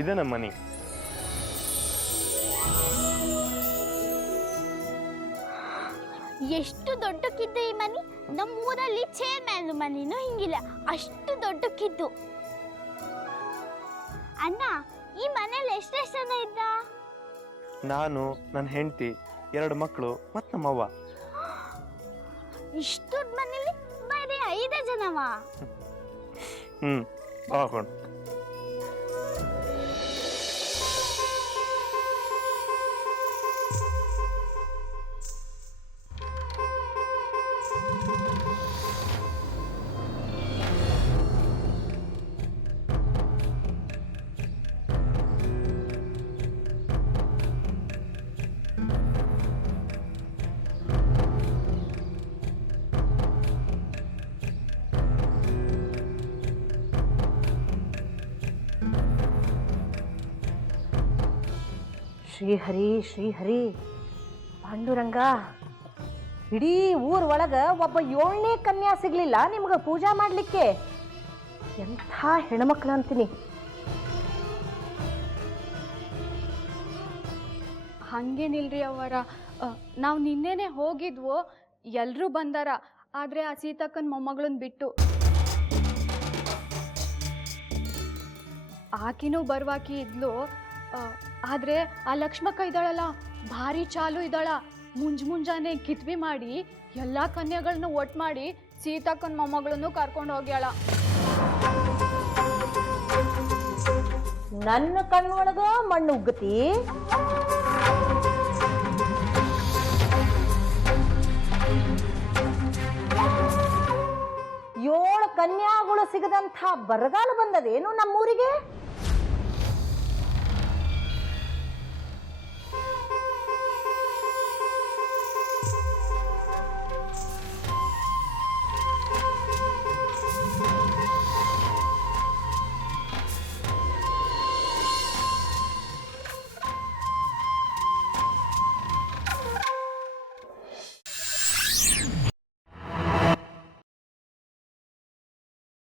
ಇದು ನಮ್ಮ ಮನೆ. ಎಷ್ಟು ದೊಡ್ಡಕ್ಕಿದ್ದು ಈ ಮನೆ. ನಮ್ಮೂರಲ್ಲಿ ಚೇರ್ಮ್ಯಾನ್ ಮನಿನೂ ಹಿಂಗಿಲ್ಲ, ಅಷ್ಟು ದೊಡ್ಡಕ್ಕಿದ್ದು. ಅಣ್ಣ, ಈ ಮನೇಲಿ ಎಷ್ಟೆಷ್ಟು ಜನ ಇದ್ದ? ನಾನು, ನನ್ನ ಹೆಂಡತಿ, 2 ಮಕ್ಕಳು ಮತ್ತು ನಮ್ಮವ್ವ. ಇಷ್ಟು ದೊಡ್ಡ ಮನೇಲಿ ಬರೀ 5 ಜನವಾ? ಬಾಕೊಂಡು ಶ್ರೀಹರಿ ಶ್ರೀಹರಿ ಪಾಂಡುರಂಗ, ಇಡೀ ಊರ ಒಳಗೆ ಒಬ್ಬ 7ನೇ ಕನ್ಯಾ ಸಿಗ್ಲಿಲ್ಲ ನಿಮ್ಗೆ ಪೂಜಾ ಮಾಡಲಿಕ್ಕೆ. ಎಂಥ ಹೆಣ್ಮಕ್ಳು ಅಂತೀನಿ. ಹಂಗೇನಿಲ್ರಿ ಅವರ, ನಾವು ನಿನ್ನೆನೆ ಹೋಗಿದ್ವು, ಎಲ್ಲರೂ ಬಂದಾರ. ಆದರೆ ಆ ಸೀತಕ್ಕನ ಮೊಮ್ಮಗಳನ್ನ ಬಿಟ್ಟು ಆಕಿನೂ ಬರ್ವಾಕಿ ಇದ್ಲು. ಆದರೆ ಆ ಲಕ್ಷ್ಮಕ್ಕ ಇದ್ದಾಳಲ್ಲ, ಭಾರಿ ಚಾಲು ಇದ್ದಾಳ. ಮುಂಜಾನೆ ಕಿತ್ವಿ ಮಾಡಿ ಎಲ್ಲ ಕನ್ಯೆಗಳನ್ನ ಒಟ್ಟು ಮಾಡಿ ಸೀತಕ್ಕನ ಮೊಮ್ಮಗಳನ್ನು ಕರ್ಕೊಂಡು ಹೋಗ್ಯಾಳ. ನನ್ನ ಕಣ್ಣೊಳಗ ಮಣ್ಣು ಉಗ್ಗತಿ. ಏಳು ಕನ್ಯಾಗಳು ಸಿಗದಂಥ ಬರಗಾಲ ಬಂದದೇನು ನಮ್ಮೂರಿಗೆ?